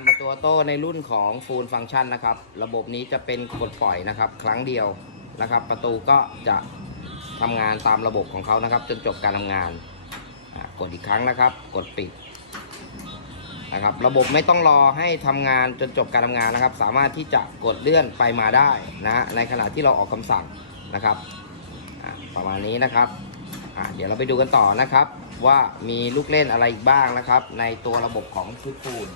ารประตูโต้ในรุ่นของฟูลฟังชันนะครับ ระบบนี้จะเป็นกดปล่อยนะครับ ครั้งเดียวนะครับ ประตูก็จะทำงานตามระบบของเขานะครับ จนจบการทำงานกดอีกครั้งนะครับ กดปิดนะครับ ระบบไม่ต้องรอให้ทำงานจนจบการทำงานนะครับ สามารถที่จะกดเลื่อนไปมาได้นะฮะในขณะที่เราออกคำสั่งนะครับประมาณนี้นะครับเดี๋ยวเราไปดูกันต่อนะครับ ว่ามีลูกเล่นอะไรอีกบ้างนะครับ ในตัวระบบของชุดปูน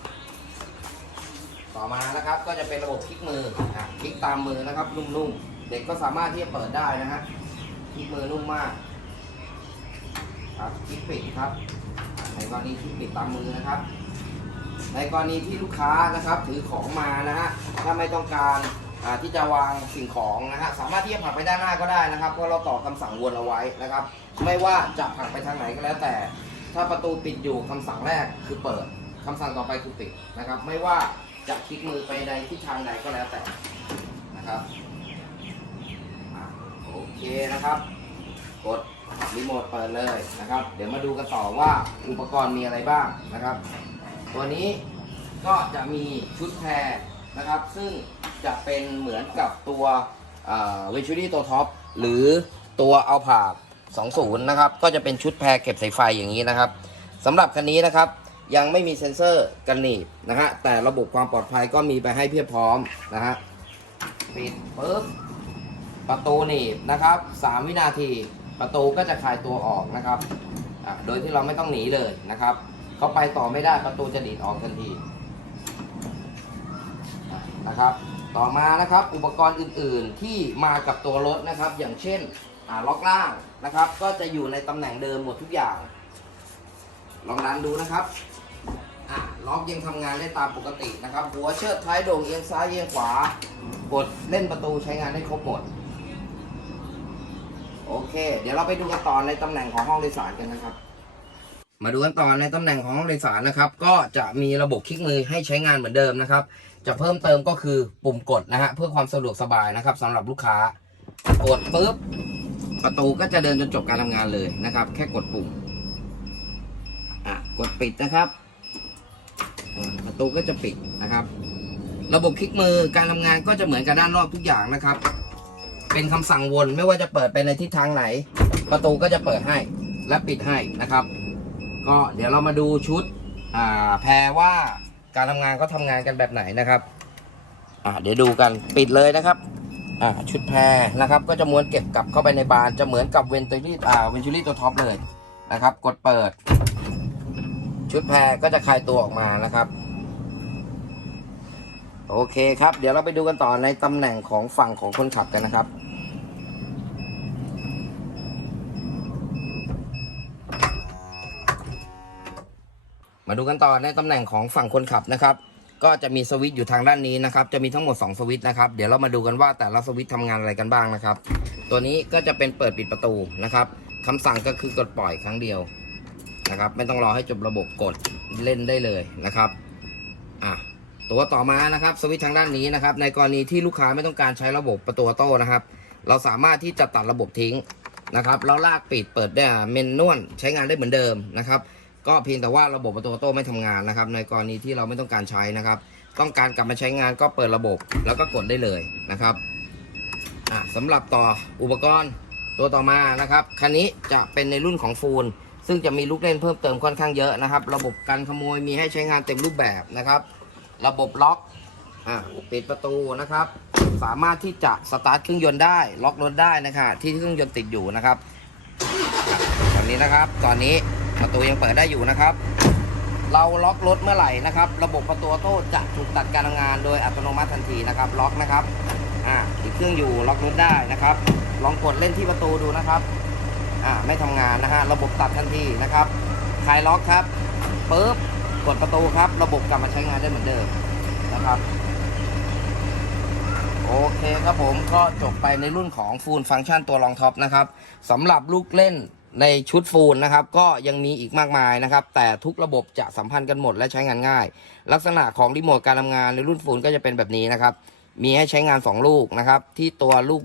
ต่อมานะครับก็จะเป็นระบบคลิกมืออะคลิกตามมือนะครับนุ่มๆ เด็กก็สามารถที่จะเปิดได้นะฮะคลิกมือนุ่มมากครับคลิกปิดครับ ในกรณีคลิกปิดตามมือนะครับ ในกรณีที่ลูกค้านะครับถือของมานะฮะถ้าไม่ต้องการที่จะวางสิ่งของนะฮะสามารถที่จะผลักไปด้านหน้าก็ได้นะครับ เพราะเราต่อคำสั่งวนเอาไว้นะครับ ไม่ว่าจะผลักไปทางไหนก็แล้วแต่ ถ้าประตูปิดอยู่คำสั่งแรกคือเปิดคำสั่งต่อไปคือปิดนะครับ ไม่ว่า จะคลิกมือไปในทิศทางใดก็แล้วแต่นะครับอโอเคนะครับ กดรีโมทเปิดเลยนะครับ เดี๋ยวมาดูกันต่อว่าอุปกรณ์มีอะไรบ้างนะครับ ตัวนี้ก็จะมีชุดแพรนะครับ ซึ่งจะเป็นเหมือนกับตัวเวนชูรี่ตัวท็อปหรือตัวเอาผาด20 นะครับ ก็จะเป็นชุดแพรเก็บสายไฟอย่างนี้นะครับสำหรับคันนี้นะครับ ยังไม่มีเซ็นเซอร์กันหนีบนะฮะแต่ระบบความปลอดภัยก็มีไปให้เพียบพร้อมนะฮะปิดปุ๊บประตูหนีบนะครับ 3 วินาทีประตูก็จะคลายตัวออกนะครับโดยที่เราไม่ต้องหนีเลยนะครับเขาไปต่อไม่ได้ประตูจะดีดออกทันทีนะครับ ต่อมานะครับอุปกรณ์อื่นๆที่มากับตัวรถนะครับ อย่างเช่นล็อกล่างนะครับ ก็จะอยู่ในตำแหน่งเดิมหมดทุกอย่าง ลองดันดูนะครับอะล็อกยังทำงานได้ตามปกตินะครับ หัวเชิดท้ายโด่งเอียงซ้ายเอียงขวากดเล่นประตูใช้งานได้ครบหมด โอเค เดี๋ยวเราไปดูกันต่อในตำแหน่งของห้องโดยสารกันนะครับ มาดูกันต่อในตำแหน่งของห้องโดยสารนะครับ ก็จะมีระบบคลิกมือให้ใช้งานเหมือนเดิมนะครับ จะเพิ่มเติมก็คือปุ่มกดนะฮะเพื่อความสะดวกสบายนะครับสำหรับลูกค้ากดปุ๊บประตูก็จะเดินจนจบการทำงานเลยนะครับ แค่กดปุ่ม อะกดปิดนะครับ ประตูก็จะปิดนะครับ ระบบคลิกมือการทำงานก็จะเหมือนกับด้านนอกทุกอย่างนะครับ เป็นคำสั่งวนไม่ว่าจะเปิดไปในทิศทางไหน ประตูก็จะเปิดให้และปิดให้นะครับ ก็เดี๋ยวเรามาดูชุดแพรว่าการทำงานเขาทำงานกันแบบไหนนะครับอ่าเดี๋ยวดูกันปิดเลยนะครับอ่าชุดแพรนะครับ ก็จะม้วนเก็บกลับเข้าไปในบานจะเหมือนกับเวนตูรี่อ่าเวนชูรี่ตัวท็อปเลยนะครับ กดเปิด ชุดแพรก็จะคลายตัวออกมานะครับ โอเคครับ เดี๋ยวเราไปดูกันต่อในตำแหน่งของฝั่งของคนขับกันนะครับมาดูกันต่อในตำแหน่งของฝั่งคนขับนะครับ ก็จะมีสวิตช์อยู่ทางด้านนี้นะครับ จะมีทั้งหมด 2 สวิตช์นะครับ เดี๋ยวเรามาดูกันว่าแต่ละสวิตช์ทำงานอะไรกันบ้างนะครับ ตัวนี้ก็จะเป็นเปิดปิดประตูนะครับคำสั่งก็คือกดปล่อยครั้งเดียว นะครับ ไม่ต้องรอให้จบระบบกดเล่นได้เลยนะครับอะตัวต่อมานะครับสวิตช์ทางด้านนี้นะครับ ในกรณีที่ลูกค้าไม่ต้องการใช้ระบบประตูโต้นะครับ เราสามารถที่จะตัดระบบทิ้งนะครับแล้วลากปิดเปิดได้เมนนวลใช้งานได้เหมือนเดิมนะครับ ก็เพียงแต่ว่าระบบประตูโต้ไม่ทำงานนะครับ ในกรณีที่เราไม่ต้องการใช้นะครับ ต้องการกลับมาใช้งานก็เปิดระบบแล้วก็กดได้เลยนะครับอะสำหรับต่ออุปกรณ์ตัวต่อมานะครับคันนี้จะเป็นในรุ่นของฟูล ซึ่งจะมีลูกเล่นเพิ่มเติมค่อนข้างเยอะนะครับ ระบบการขโมยมีให้ใช้งานเต็มรูปแบบนะครับ ระบบล็อกอะปิดประตูนะครับ สามารถที่จะสตาร์ทเครื่องยนต์ได้ล็อกรถได้นะครับที่เครื่องยนต์ติดอยู่นะครับตอนนี้นะครับตอนนี้ประตูยังเปิดได้อยู่นะครับ เราล็อกรถเมื่อไหร่นะครับ ระบบประตูโต้จะถูกตัดการทำงานโดยอัตโนมัติทันทีนะครับ ล็อกนะครับอ่าติดเครื่องอยู่ล็อกรถได้นะครับ ลองกดเล่นที่ประตูดูนะครับ อ่าไม่ทำงานนะฮะระบบตัดทันทีนะครับคลายล็อกครับปึ๊บกดประตูครับ ระบบกลับมาใช้งานได้เหมือนเดิมนะครับ โอเคครับผมก็จบไปในรุ่นของฟูลฟังก์ชันตัวรองท็อปนะครับสำหรับลูกเล่นในชุดฟูลนะครับ ก็ยังมีอีกมากมายนะครับ แต่ทุกระบบจะสัมพันธ์กันหมดและใช้งานง่าย ลักษณะของรีโมทการทำงานในรุ่นฟูลก็จะเป็นแบบนี้นะครับ มีให้ใช้งาน 2 ลูกนะครับ ที่ตัวลูก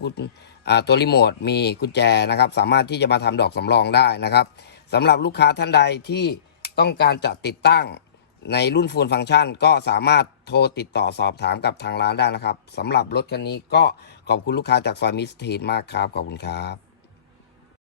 ตัวรีโมทมีกุญแจนะครับ สามารถที่จะมาทำดอกสำรองได้นะครับสำหรับลูกค้าท่านใดที่ต้องการจะติดตั้งในรุ่นฟูลฟังก์ชัน ก็สามารถโทรติดต่อสอบถามกับทางร้านได้นะครับสำหรับรถคันนี้ก็ขอบคุณลูกค้าจากซอยมิสทีนมากครับ ขอบคุณครับ